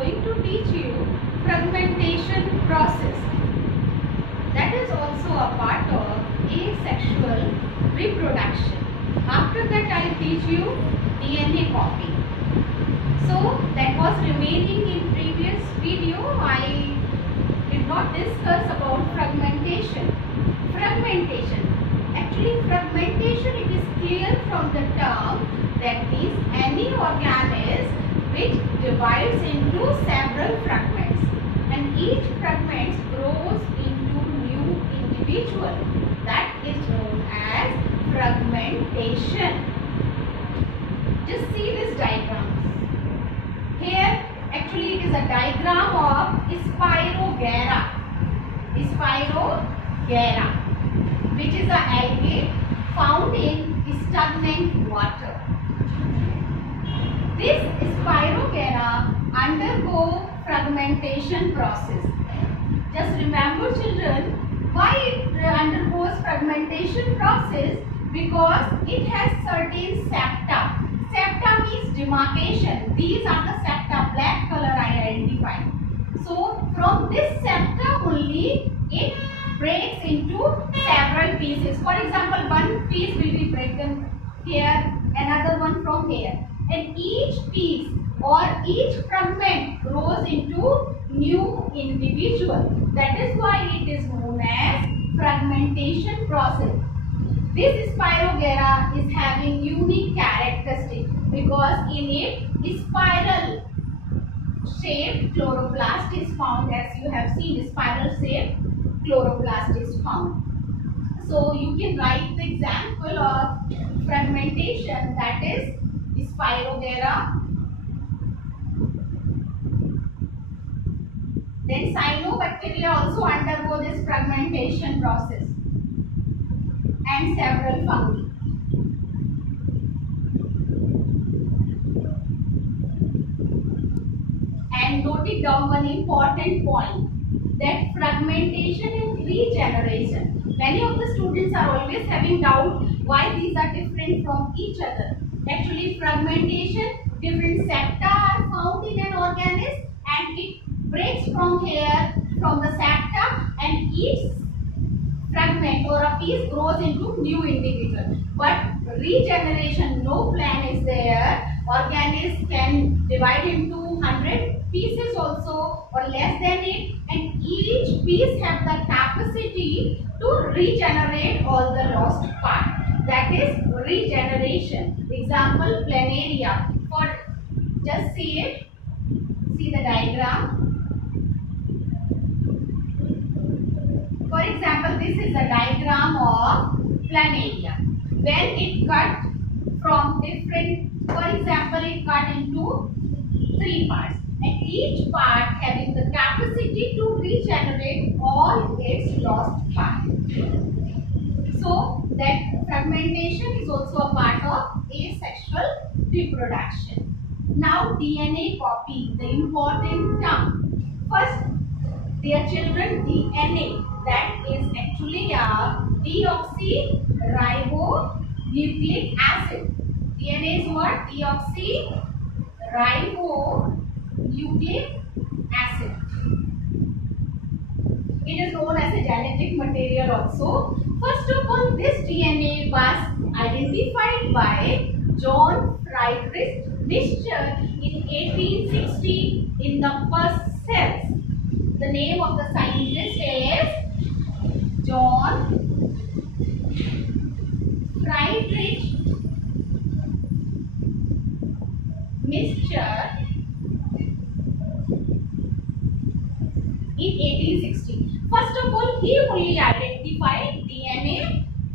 going to teach you fragmentation process. That is also a part of asexual reproduction. After that, I will teach you DNA copy. So that was remaining in previous video. I did not discuss about fragmentation. Actually, fragmentation, it is clear from the term, that means any organism which divides into several fragments, and each fragment grows into new individual. That is known as fragmentation. Just see this diagram. Here actually it is a diagram of Spirogyra, which is an algae found in stagnant water. This Spirogyra undergo fragmentation process. Just remember, children, why it undergoes fragmentation process? Because it has certain septa. Septa means demarcation. These are the septa, black color I identified. So from this septa only it breaks into several pieces. For example, one piece will be broken here, another one from here, and each piece or each fragment grows into new individual. That is why it is known as fragmentation process. This Spirogyra is having unique characteristic because in it spiral shaped chloroplast is found. As you have seen, spiral shaped chloroplast is found. So you can write the example of fragmentation, that is Spirogyra. Then cyanobacteria also undergo this fragmentation process, and several fungi. And note it down one important point, that fragmentation and regeneration. Many of the students are always having doubt why these are different from each other. Actually, fragmentation, different septa are found in an organism, and it breaks from here, from the septa, and each fragment or a piece grows into new individual. But regeneration, no plan is there. Organisms can divide into 100 pieces also or less than it, and each piece have the capacity to regenerate all the lost part. That is regeneration. Example, planaria. For just see it, see the diagram. For example, this is a diagram of planaria. When it cut from different, for example, it cut into 3 parts, and each part having the capacity to regenerate all its lost parts. So that fragmentation is also a part of asexual reproduction. Now DNA copy, the important term. First, dear children, DNA, that is actually a deoxyribonucleic acid. DNA is what? Deoxyribonucleic acid. It is known as a genetic material also. First of all, this DNA was identified by John Friedrich Mischer in 1860 in the first cells. The name of the scientist is John Friedrich Mischer in 1860. First of all, he only identified DNA,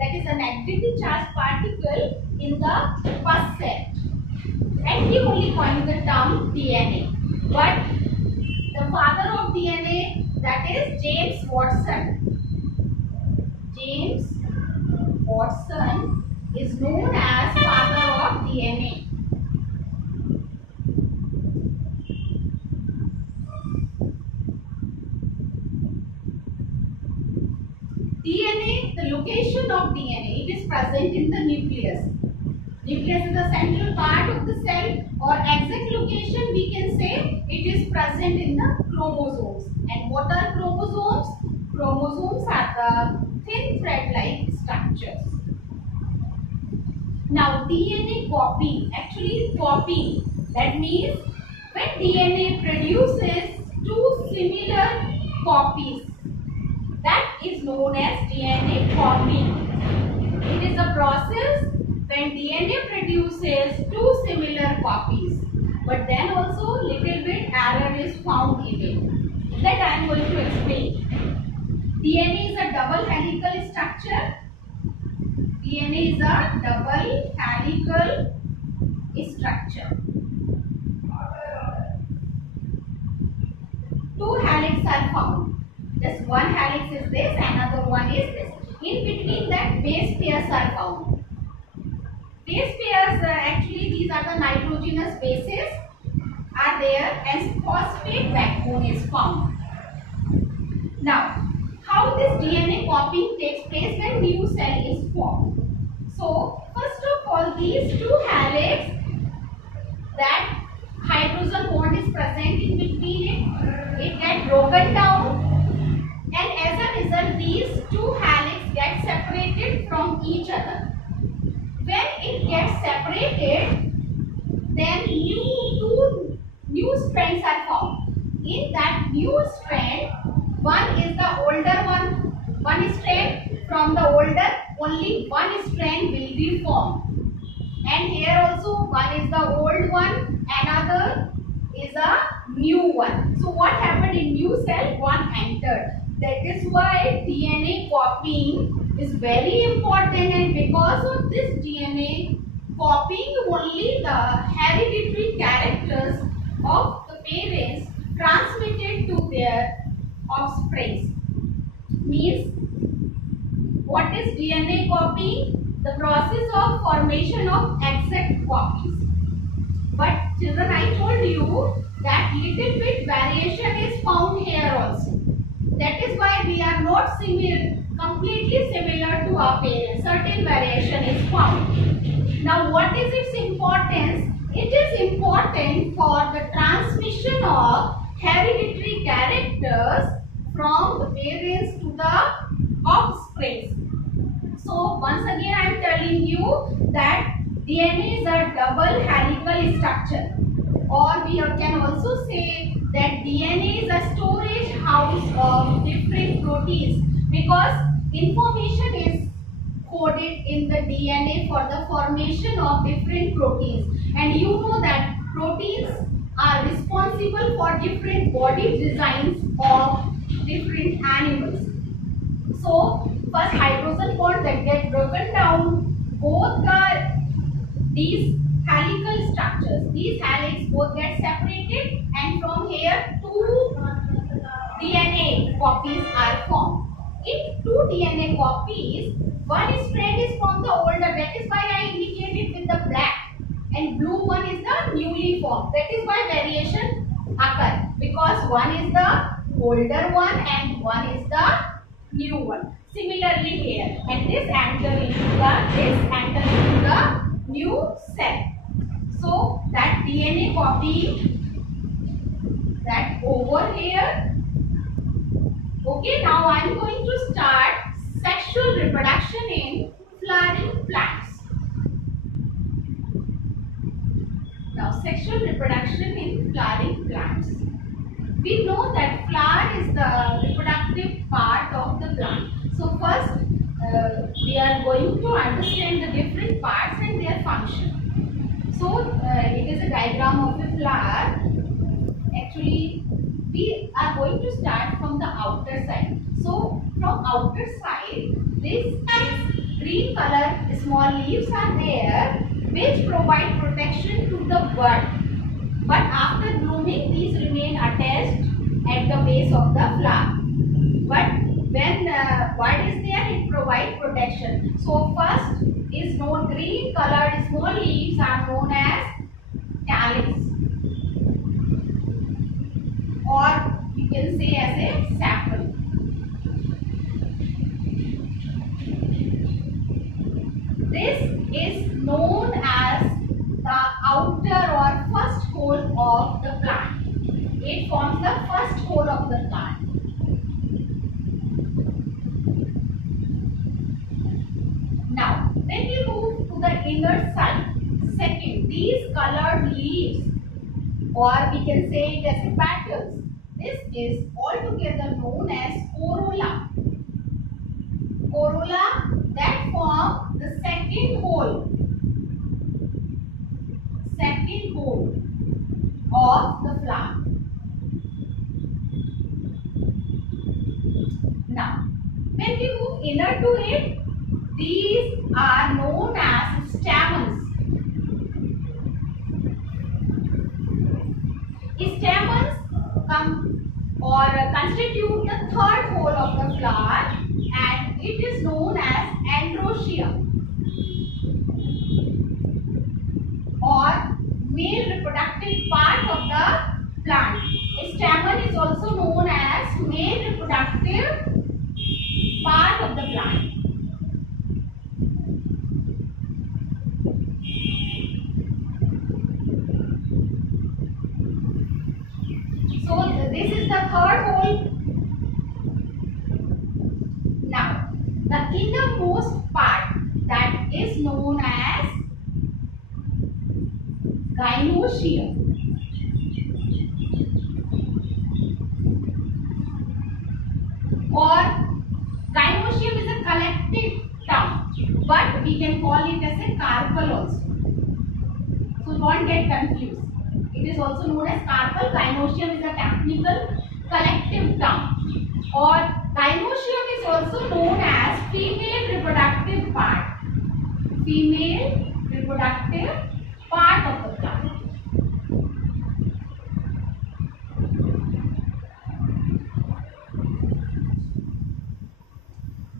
that is a negatively charged particle, in the first cell, and he only coined the term DNA. But the father of DNA, that is James Watson. James Watson is known as father of DNA. DNA, the location of DNA, it is present in the nucleus. Nucleus is the central part of the cell, or exact location we can say it it is present in the chromosomes. And what are chromosomes? Chromosomes are the thin thread-like structures. Now DNA copying, actually copying, that means when DNA produces two similar copies, that is known as DNA copying. It is a process when DNA produces two similar copies, but then also little bit error is found in it. That I am going to explain. DNA is a double helical structure. DNA is a double helical structure. Two helix are found. Just one helix is this, another one is this. In between that, base pairs are found. Base pairs, actually these are the nitrogenous bases are there, and phosphate backbone is found. Now, how this DNA copying takes place when new cell is formed? So, first of all, these two helix, that hydrogen bond is present in between it gets broken down, and as a result, these two helix get separated from each other. When it gets separated, then two new strands are formed. In that new strand, one is the older one strand. From the older, only one strand will be formed. And here also one is the old one, another is a new one. So what happened in new cell? One entered. That is why DNA copying is very important, and because of this DNA copying, only the hereditary characters of the parents transmitted to their offspring. Means, what is DNA copying? The process of formation of exact copies. But children, I told you that little bit variation is found here also. That is why we are not completely similar to our parents. Certain variation is found. Now, what is its importance? It is important for the transmission of hereditary characters from the parents to the offspring. So, once again I am telling you that DNA is a double helical structure, or we can also say that DNA is a storage house of different proteins, because information is coded in the DNA for the formation of different proteins. And you know that proteins are responsible for different body designs of different animals. So, first hydrogen bond that get broken down, both these helical structures, these helix both get separated, and from here two DNA copies are formed. In two DNA copies, one strand is from the older, that is why I indicated with the black, and blue one is the newly formed. That is why variation occur, because one is the older one and one is the new one. Similarly here, and this enter into the new cell. So that DNA copy, that over here. Okay, now I am going to start sexual reproduction in flowering plants. Now, sexual reproduction in flowering plants. We know that flower is the reproductive part of the plant. So first, we are going to understand the different parts and their function. So it is a diagram of a flower. Actually, we are going to start from the outer side. So from outer side, this is green color, small leaves are there, which provide protection to the bud. But after blooming, these remain attached at the base of the flower. But when bud is there, it provides protection. So first is known, green colored small leaves are known as calyx, or you can say as a sepal. This is known as the outer or first hole of the plant. It forms the first hole of the plant. Now, when we move to the inner side, second, these colored leaves, or we can say it as petals, this is altogether known as corolla. Corolla that form the second hole of the flower. Now, when we move inner to it, these are known as stamens. Stamens come or constitute the third hole of the flower, and it is known as androecium or male reproductive part of the plant. A stamen is also known as male reproductive part of the plant. So this is the third hole. Now, the innermost part that is known as gynoecium. Or gynoecium is a collective term, but we can call it as a carpel also. So don't get confused. It is also known as carpel. Gynoecium is a technical collective term. Or gynoecium is also known as female reproductive part. Female reproductive part of the plant.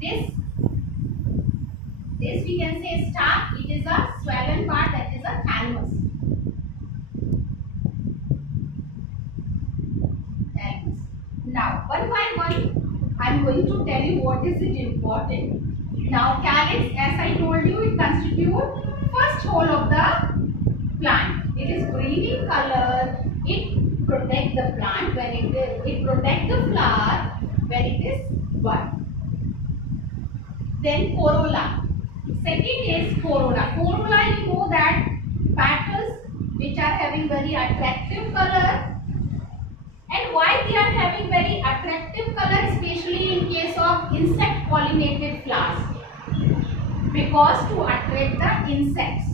This we can say stalk. It is a swollen part, that is a thalamus. Now, one by one, I am going to tell you what is it important. Now, calyx, as I told you, it constitutes first hole of the plant. It is green in color. It protects the plant when it protects the flower when it is bud. Then corolla. Second is corolla. Corolla, you know that petals which are having very attractive color. And why they are having very attractive color, especially in case of insect pollinated flowers? Because to attract the insects,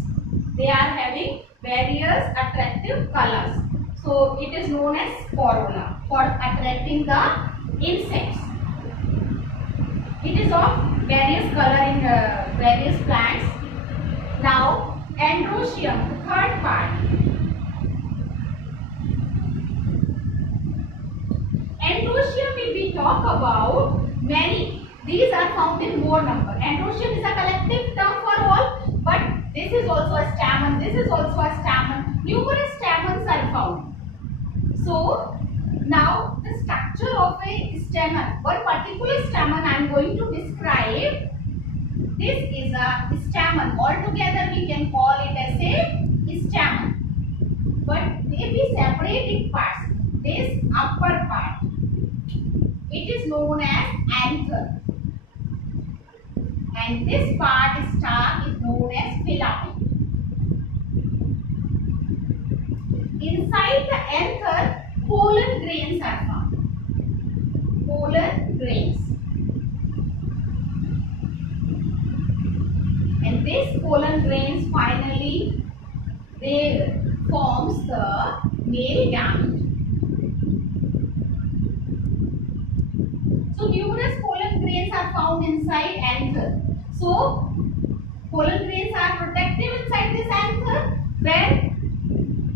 they are having various attractive colors. So it is known as corolla for attracting the insects. It is of various color in various plants. Now, androecium, the third part. Androecium, if we talk about many, these are found in more number. Androecium is a collective term for all, but this is also a stamen, this is also a stamen. Numerous stamens are found. So, now the structure of a stamen, one particular stamen I am going to describe. This is a stamen. Altogether we can call it as a stamen. But if we separate it parts, this upper part, it is known as anther. And this part, stalk, is known as filament. Inside the anther, pollen grains are found. Pollen grains. And these pollen grains finally, they forms the male gamete. So numerous pollen grains are found inside anther. So pollen grains are protective inside this anther. When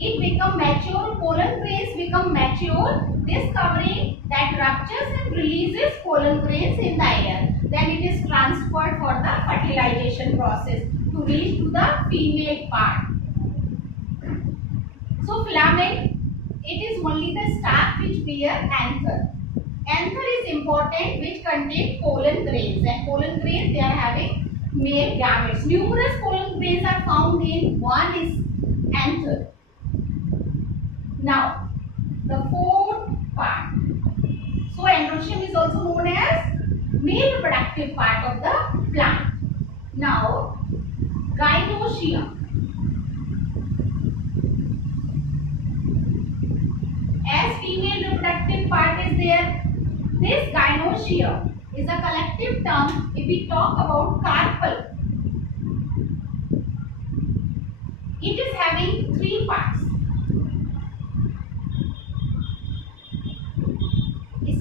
it become mature, pollen grains become mature, this covering that ruptures and releases pollen grains in the air. Then it is transferred for the fertilization process to reach to the female part. So filament, it is only the stalk which bear anther. Anther is important, which contain pollen grains, and pollen grains, they are having male gametes. Numerous pollen grains are found in one is anther. Now, the fourth androecium is also known as male reproductive part of the plant. Now, gynoecium. As female reproductive part is there, this gynoecium is a collective term if we talk about carpel. It is having three parts.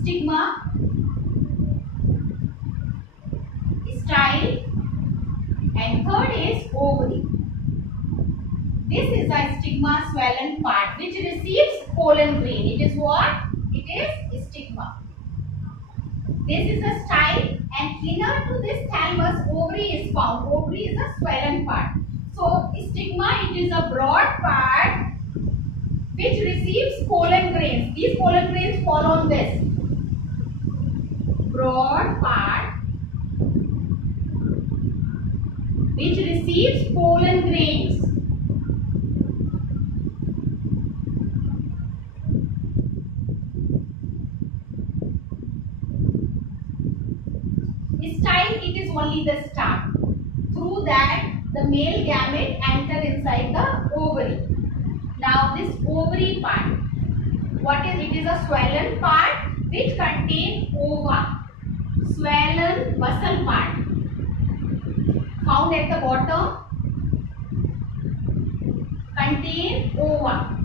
Stigma, style, and third is ovary. This is a stigma swollen part which receives pollen grain. It is what? It is stigma. This is a style, and inner to this thalamus ovary is found. Ovary is a swollen part. So stigma, it is a broad part which receives pollen grains. These pollen grains fall on this broad part which receives pollen grains. Style, it is only the start. Through that, the male gamete enter inside the ovary. Now this ovary part, what is it? Is a swollen part which contain ova. Swollen muscle part found at the bottom contain ova.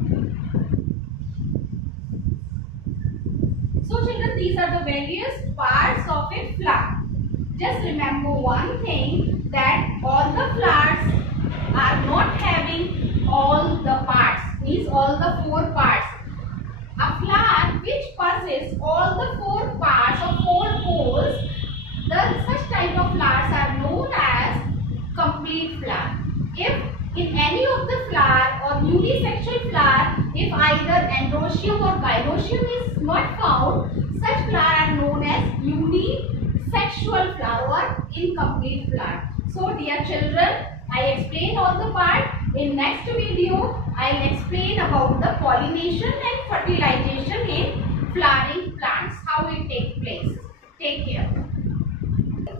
So children, these are the various parts of a flower. Just remember one thing, that all the flowers are not having all the parts, means all the four parts. A flower which possesses all the four parts or four poles, such type of flowers are known as complete flower. If in any of the flower or newly sexual flower, if either androecium or gynoecium is not found, such flower are known as unisexual flower or incomplete flower. So dear children, I explained all the parts. In next video, I will explain about the pollination and fertilization in flowering plants, how it takes place. Take care.